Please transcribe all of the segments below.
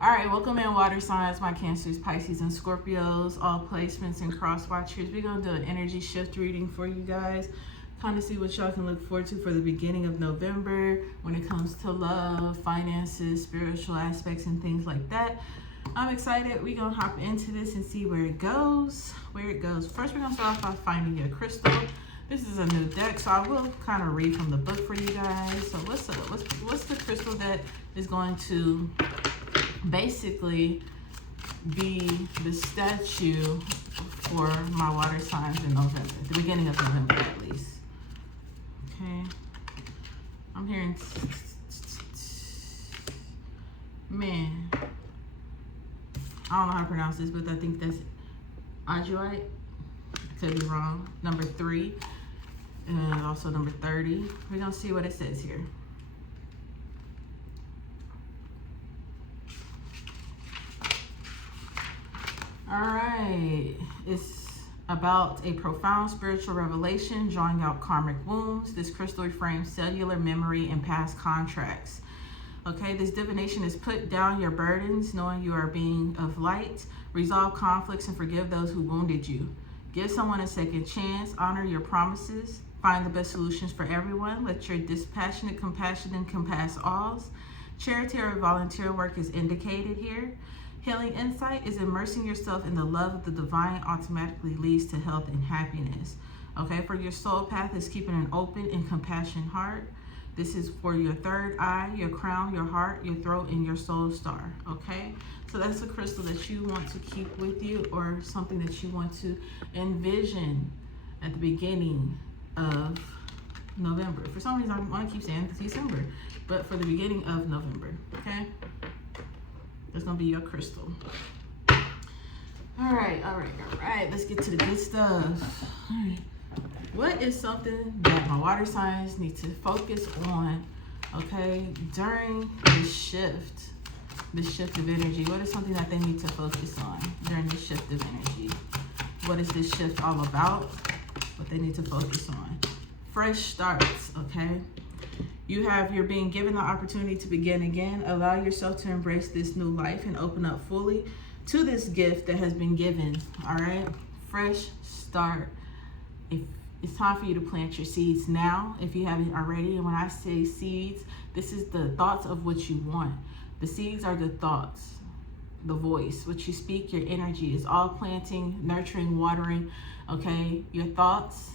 All right, welcome in water signs, my Cancers, Pisces, and Scorpios, all placements and cross watchers. We're going to do an energy shift reading for you guys, kind of see what y'all can look forward to for the beginning of November when it comes to love, finances, spiritual aspects, and things like that. I'm excited. We're going to hop into this and see where it goes. First, we're going to start off by finding your crystal. This is a new deck, so I will kind of read from the book for you guys. So what's the crystal that is going to basically be the statue for my water signs in November, the beginning of November at least? Okay. I'm hearing, man, I don't know how to pronounce this, but I think that's Ajuite. Could be wrong. Number 3 and also number 30. We're gonna see what it says here. All right, it's about a profound spiritual revelation, drawing out karmic wounds. This crystal reframes cellular memory and past contracts. Okay, this divination is put down your burdens, knowing you are a being of light. Resolve conflicts and forgive those who wounded you. Give someone a second chance, honor your promises, find the best solutions for everyone. Let your dispassionate compassion encompass all. Charity or volunteer work is indicated here. Healing insight is immersing yourself in the love of the divine automatically leads to health and happiness. Okay, for your soul path is keeping an open and compassionate heart. This is for your third eye, your crown, your heart, your throat, and your soul star. Okay, so that's a crystal that you want to keep with you, or something that you want to envision at the beginning of November. For some reason, I want to keep saying December, but for the beginning of November. Okay, that's gonna be your crystal. All right. Let's get to the good stuff. All right. What is something that my water signs need to focus on, okay, during this shift of energy? What is something that they need to focus on during this shift of energy? What is this shift all about? What they need to focus on? Fresh starts, okay? You're being given the opportunity to begin again. Allow yourself to embrace this new life and open up fully to this gift that has been given, all right? Fresh start. If it's time for you to plant your seeds now, if you haven't already. And when I say seeds, this is the thoughts of what you want. The seeds are the thoughts, the voice, what you speak, your energy is all planting, nurturing, watering, okay? Your thoughts,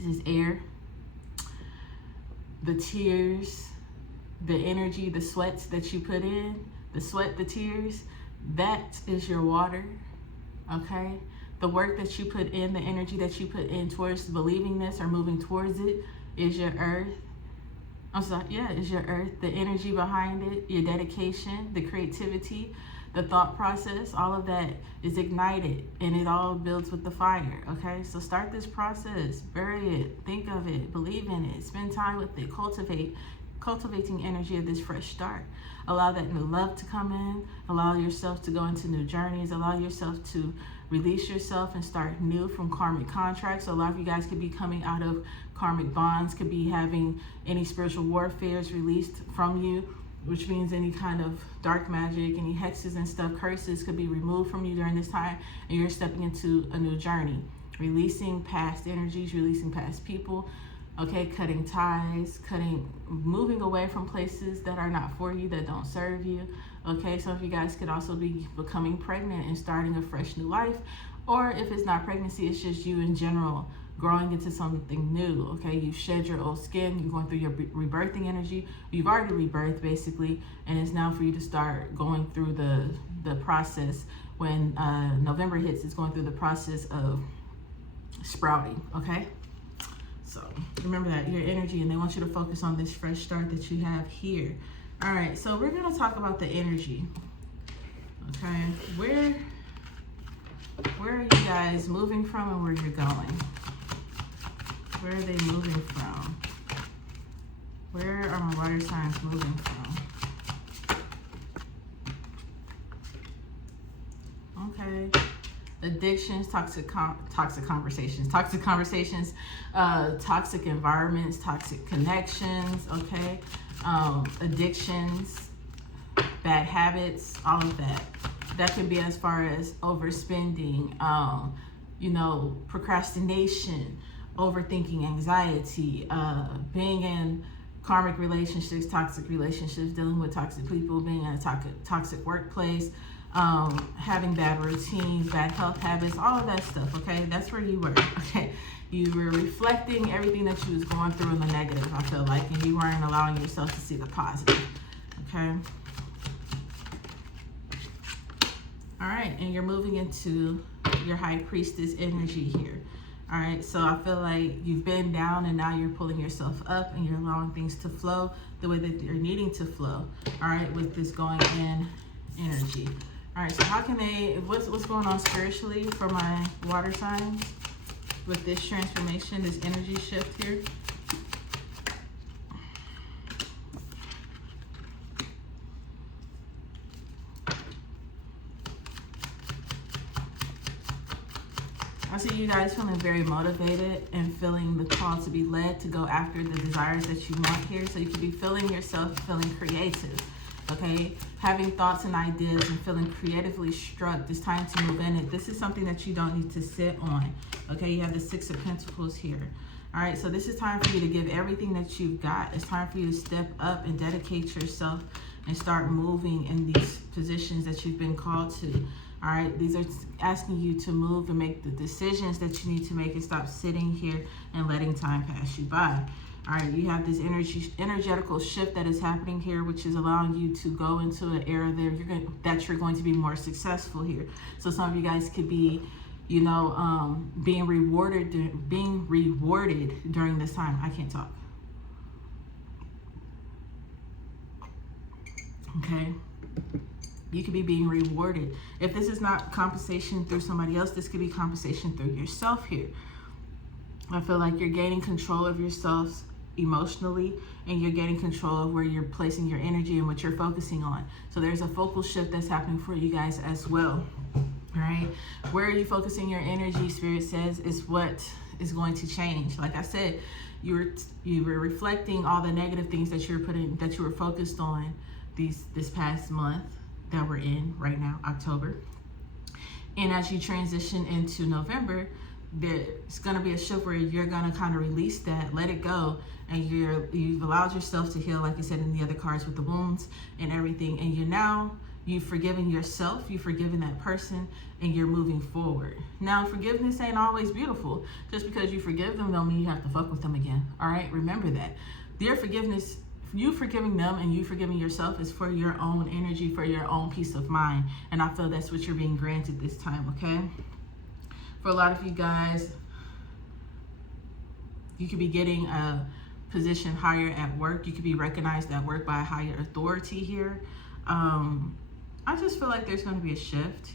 this is air. The tears, the energy, the sweats that you put in, the sweat, the tears, that is your water, okay? The work that you put in, the energy that you put in towards believing this or moving towards it is your earth. Is your earth. The energy behind it, your dedication, the creativity, the thought process, all of that is ignited, and it all builds with the fire, okay? So start this process, bury it, think of it, believe in it, spend time with it, cultivating energy of this fresh start. Allow that new love to come in, allow yourself to go into new journeys, allow yourself to release yourself and start new from karmic contracts. So a lot of you guys could be coming out of karmic bonds, could be having any spiritual warfares released from you, which means any kind of dark magic, any hexes and stuff, curses could be removed from you during this time, and you're stepping into a new journey, releasing past energies, releasing past people, okay, cutting ties, moving away from places that are not for you, that don't serve you, okay? Some of you guys could also be becoming pregnant and starting a fresh new life, or if it's not pregnancy, it's just you in general growing into something new, okay? You've shed your old skin, you're going through your rebirthing energy, you've already rebirthed basically, and it's now for you to start going through the process. When November hits, it's going through the process of sprouting, okay? So remember that, your energy, and they want you to focus on this fresh start that you have here. All right, so we're gonna talk about the energy, okay? Where are you guys moving from and where you're going? Where are they moving from? Where are my water signs moving from? Okay. Addictions, toxic toxic conversations, toxic environments, toxic connections, okay? Addictions, bad habits, all of that. That can be as far as overspending, you know, procrastination, overthinking, anxiety, being in karmic relationships, toxic relationships, dealing with toxic people, being in a toxic workplace, having bad routines, bad health habits, all of that stuff, okay? That's where you were, okay? You were reflecting everything that you was going through in the negative, I feel like, and you weren't allowing yourself to see the positive, okay? All right, and you're moving into your high priestess energy here. All right, so I feel like you've been down and now you're pulling yourself up and you're allowing things to flow the way that you're needing to flow. All right, with this going in energy. All right, so how can they, what's going on spiritually for my water signs with this transformation, this energy shift here? I see you guys feeling very motivated and feeling the call to be led to go after the desires that you want here. So you could be feeling yourself feeling creative, okay? Having thoughts and ideas and feeling creatively struck. It's time to move in it. This is something that you don't need to sit on, okay? You have the Six of Pentacles here. All right, so this is time for you to give everything that you've got. It's time for you to step up and dedicate yourself and start moving in these positions that you've been called to. All right, these are asking you to move and make the decisions that you need to make and stop sitting here and letting time pass you by. All right, you have this energetical shift that is happening here, which is allowing you to go into an era that you're going to be more successful here. So some of you guys could be, you know, being rewarded during this time. I can't talk. Okay. You could be being rewarded. If this is not compensation through somebody else, this could be compensation through yourself here. I feel like you're gaining control of yourself emotionally, and you're gaining control of where you're placing your energy and what you're focusing on. So there's a focal shift that's happening for you guys as well. All right, where are you focusing your energy? Spirit says is what is going to change. Like I said, you were reflecting all the negative things that you were focused on this past month that we're in right now, October. And as you transition into November, there's going to be a shift where you're going to kind of release that, let it go, and you've allowed yourself to heal, like I said in the other cards, with the wounds and everything. And you've forgiven yourself, you've forgiven that person, and you're moving forward. Now, forgiveness ain't always beautiful. Just because you forgive them don't mean you have to fuck with them again. All right, remember that. Their forgiveness, you forgiving them and you forgiving yourself, is for your own energy, for your own peace of mind. And I feel that's what you're being granted this time, okay? For a lot of you guys, you could be getting a position higher at work. You could be recognized at work by a higher authority here. I just feel like there's going to be a shift.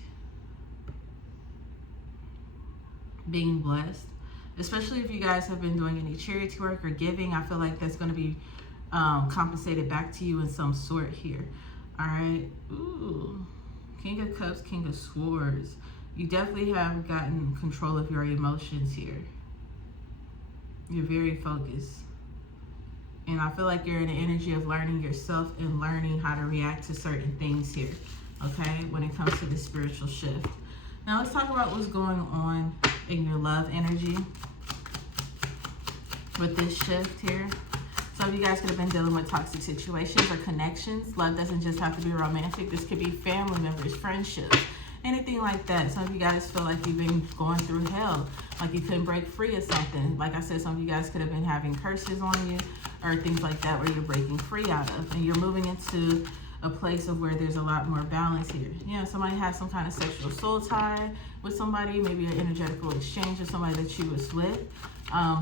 Being blessed. Especially if you guys have been doing any charity work or giving, I feel like that's going to be compensated back to you in some sort here. All right. Ooh. King of Cups, King of Swords. You definitely have gotten control of your emotions here. You're very focused. And I feel like you're in the energy of learning yourself and learning how to react to certain things here, okay, when it comes to the spiritual shift. Now let's talk about what's going on in your love energy with this shift here. Some of you guys could have been dealing with toxic situations or connections. Love doesn't just have to be romantic. This could be family members, friendships, anything like that. Some of you guys feel like you've been going through hell, like you couldn't break free of something. Like I said, some of you guys could have been having curses on you or things like that where you're breaking free out of. And you're moving into a place of where there's a lot more balance here. You know, somebody has some kind of sexual soul tie with somebody, maybe an energetical exchange with somebody that you was with.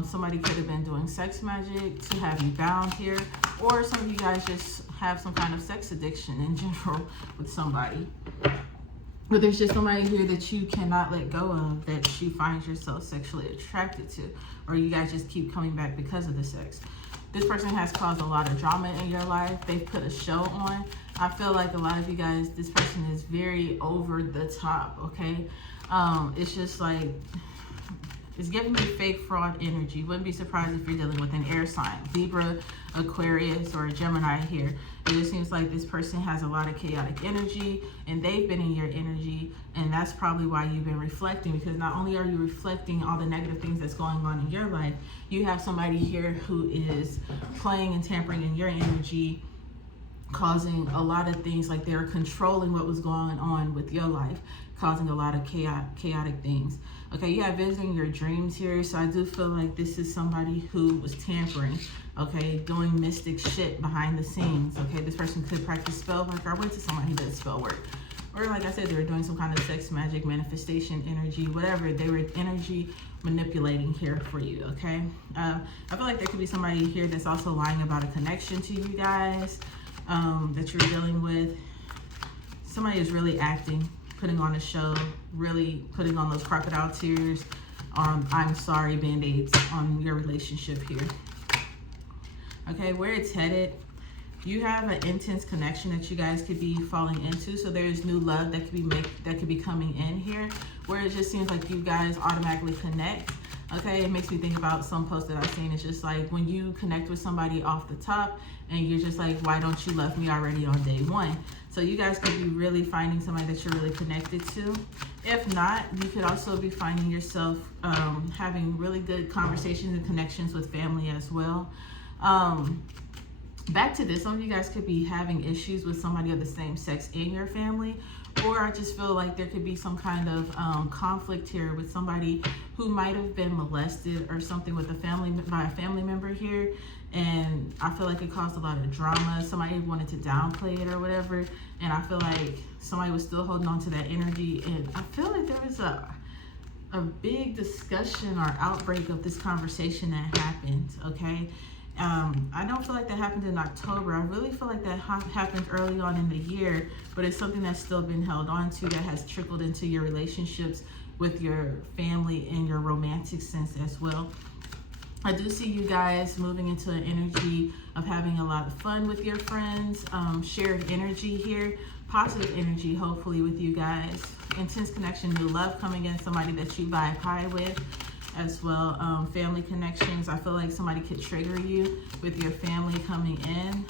Somebody could have been doing sex magic to have you bound here, or some of you guys just have some kind of sex addiction in general with somebody. But there's just somebody here that you cannot let go of, that you find yourself sexually attracted to, or you guys just keep coming back because of the sex. This person has caused a lot of drama in your life. They've put a show on. I feel like a lot of you guys, this person is very over the top, okay? It's just like It's giving me fake fraud energy. Wouldn't be surprised if you're dealing with an air sign, Libra, Aquarius, or a Gemini here. It just seems like this person has a lot of chaotic energy, and they've been in your energy, and that's probably why you've been reflecting, because not only are you reflecting all the negative things that's going on in your life, you have somebody here who is playing and tampering in your energy, causing a lot of things, like they're controlling what was going on with your life, causing a lot of chaotic things. Okay, you have visiting your dreams here, so I do feel like this is somebody who was tampering, okay, doing mystic shit behind the scenes. Okay, this person could practice spell work, or went to somebody who does spell work, or like I said, they were doing some kind of sex magic, manifestation energy, whatever. They were energy manipulating here for you. Okay, I feel like there could be somebody here that's also lying about a connection to you guys, that you're dealing with. Somebody is really acting, putting on a show, really putting on those crocodile tears, I'm sorry band-aids on your relationship here. Okay, where it's headed, you have an intense connection that you guys could be falling into. So there's new love that could be coming in here, where it just seems like you guys automatically connect. Okay, it makes me think about some posts that I've seen. It's just like when you connect with somebody off the top, and you're just like, why don't you love me already on day one? So you guys could be really finding somebody that you're really connected to. If not, you could also be finding yourself having really good conversations and connections with family as well. Back to this, some of you guys could be having issues with somebody of the same sex in your family, or I just feel like there could be some kind of conflict here with somebody who might have been molested or something with by a family member here, and I feel like it caused a lot of drama. Somebody wanted to downplay it or whatever, and I feel like somebody was still holding on to that energy, and I feel like there was a big discussion or outbreak of this conversation that happened. Okay, I don't feel like that happened in October. I really feel like that happened early on in the year, but it's something that's still been held on to, that has trickled into your relationships with your family and your romantic sense as well. I do see you guys moving into an energy of having a lot of fun with your friends, shared energy here, positive energy hopefully with you guys, intense connection, new love coming in, somebody that you vibe high with as well. Family connections, I feel like somebody could trigger you with your family coming in.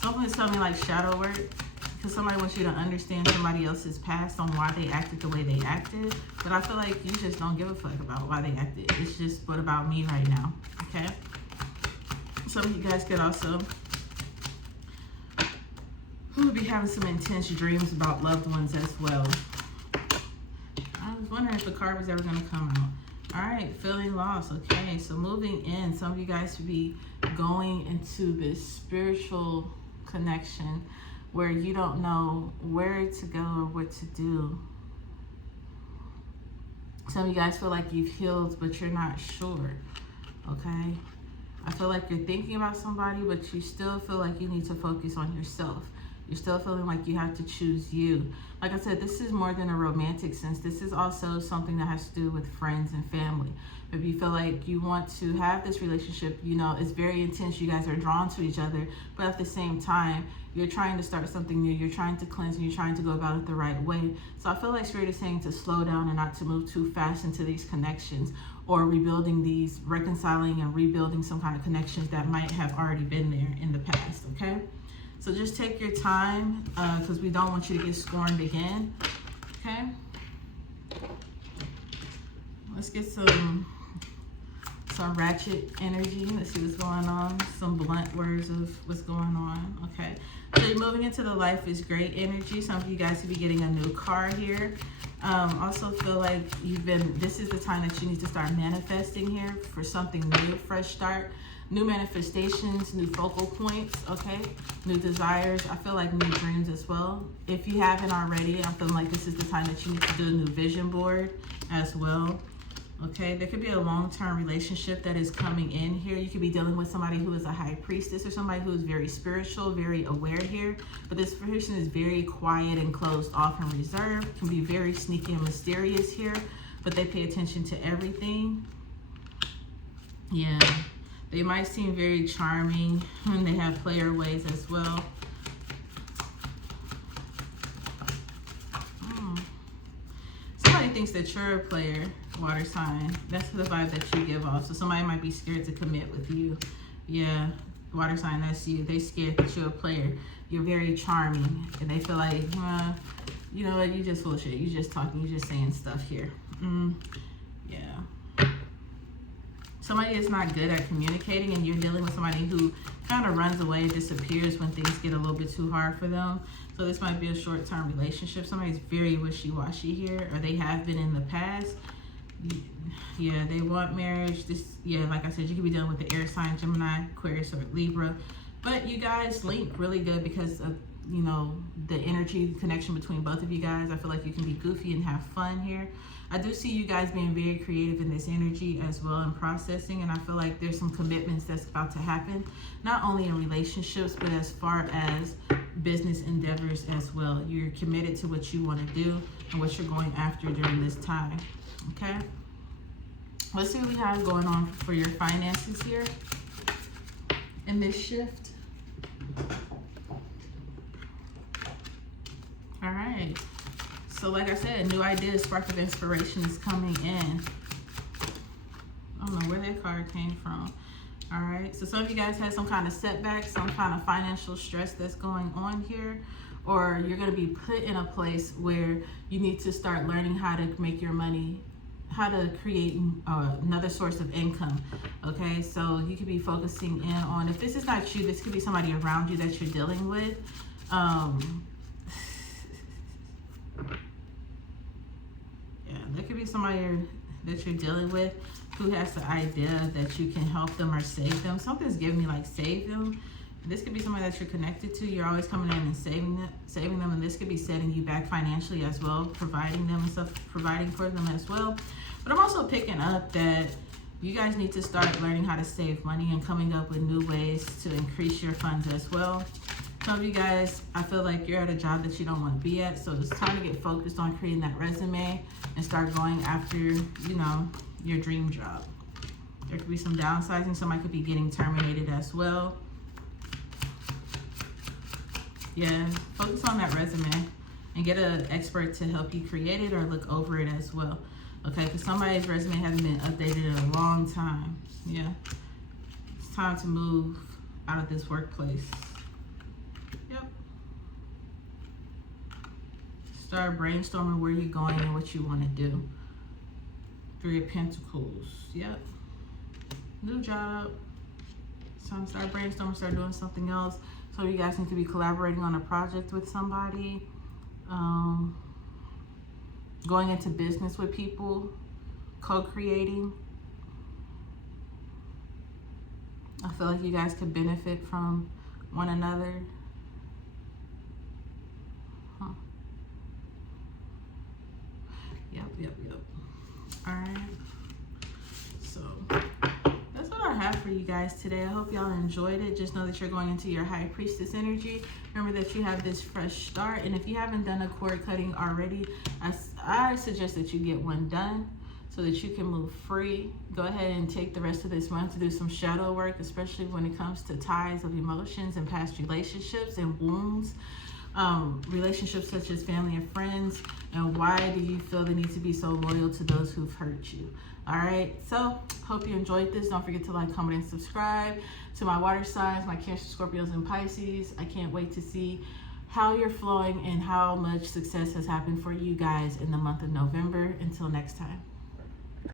Someone's telling me like shadow work, because somebody wants you to understand somebody else's past on why they acted the way they acted. But I feel like you just don't give a fuck about why they acted. It's just what about me right now, okay? Some of you guys could also be having some intense dreams about loved ones as well. I was wondering if the card was ever going to come out. All right, feeling lost. Okay, so moving in, some of you guys should be going into this spiritual connection where you don't know where to go or what to do. Some of you guys feel like you've healed, but you're not sure, okay? I feel like you're thinking about somebody, but you still feel like you need to focus on yourself. You're still feeling like you have to choose you. Like I said, this is more than a romantic sense. This is also something that has to do with friends and family. If you feel like you want to have this relationship, you know, it's very intense. You guys are drawn to each other, but at the same time, you're trying to start something new. You're trying to cleanse, and you're trying to go about it the right way. So I feel like Spirit is saying to slow down and not to move too fast into these connections, or reconciling and rebuilding some kind of connections that might have already been there in the past, okay? So just take your time, because we don't want you to get scorned again, okay? Let's get some ratchet energy. Let's see what's going on. Some blunt words of what's going on, okay? So you're moving into the life is great energy. Some of you guys will be getting a new car here. Also feel like this is the time that you need to start manifesting here for something new, fresh start. New manifestations, new focal points, okay? New desires. I feel like new dreams as well. If you haven't already, I'm feeling like this is the time that you need to do a new vision board as well, okay? There could be a long-term relationship that is coming in here. You could be dealing with somebody who is a high priestess or somebody who is very spiritual, very aware here. But this person is very quiet and closed off and reserved. Can be very sneaky and mysterious here, but they pay attention to everything. Yeah. They might seem very charming, and they have player ways as well. thinks that you're a player, water sign. That's the vibe that you give off. So somebody might be scared to commit with you. Yeah, water sign, that's you. They scared that you're a player. You're very charming. And they feel like, you know what, you just full of shit. You just talking, you just saying stuff here. Yeah. Somebody is not good at communicating, and you're dealing with somebody who kind of runs away, disappears when things get a little bit too hard for them. So this might be a short-term relationship. Somebody's very wishy-washy here, or they have been in the past. Yeah, they want marriage. Yeah, like I said, you could be dealing with the air sign, Gemini, Aquarius, or Libra. But you guys link really good because of, you know, the energy connection between both of you guys. I feel like you can be goofy and have fun here. I do see you guys being very creative in this energy as well in processing, and I feel like there's some commitments that's about to happen, not only in relationships, but as far as business endeavors as well. You're committed to what you want to do and what you're going after during this time, okay? Let's see what we have going on for your finances here in this shift. All right. So like I said, new ideas, spark of inspiration is coming in. I don't know where that card came from. All right. So some of you guys had some kind of setback, some kind of financial stress that's going on here. Or you're going to be put in a place where you need to start learning how to make your money, how to create another source of income. Okay. So you could be focusing in on, if this is not you, this could be somebody around you that you're dealing with. There could be somebody that you're dealing with who has the idea that you can help them or save them. Something's giving me like save them. This could be somebody that you're connected to. You're always coming in and saving them, and this could be setting you back financially as well, providing them stuff, providing for them as well. But I'm also picking up that you guys need to start learning how to save money and coming up with new ways to increase your funds as well. Some of you guys, I feel like you're at a job that you don't want to be at, so it's time to get focused on creating that resume and start going after, you know, your dream job. There could be some downsizing. Somebody could be getting terminated as well. Yeah, focus on that resume and get an expert to help you create it or look over it as well. Okay, because somebody's resume hasn't been updated in a long time. Yeah, it's time to move out of this workplace. Yep. Start brainstorming where you're going and what you want to do. 3 of Pentacles. Yep. New job. So start brainstorming, start doing something else. So you guys need to be collaborating on a project with somebody. Going into business with people. Co-creating. I feel like you guys could benefit from one another. Yep. All right. So that's what I have for you guys today. I hope y'all enjoyed it. Just know that you're going into your High Priestess energy. Remember that you have this fresh start. And if you haven't done a cord cutting already, I suggest that you get one done so that you can move free. Go ahead and take the rest of this month to do some shadow work, especially when it comes to ties of emotions and past relationships and wounds. Relationships such as family and friends, and why do you feel the need to be so loyal to those who've hurt you? All right, so hope you enjoyed this. Don't forget to like, comment, and subscribe. To my water signs, my Cancer, Scorpios, and Pisces, I can't wait to see how you're flowing and how much success has happened for you guys in the month of November. Until next time.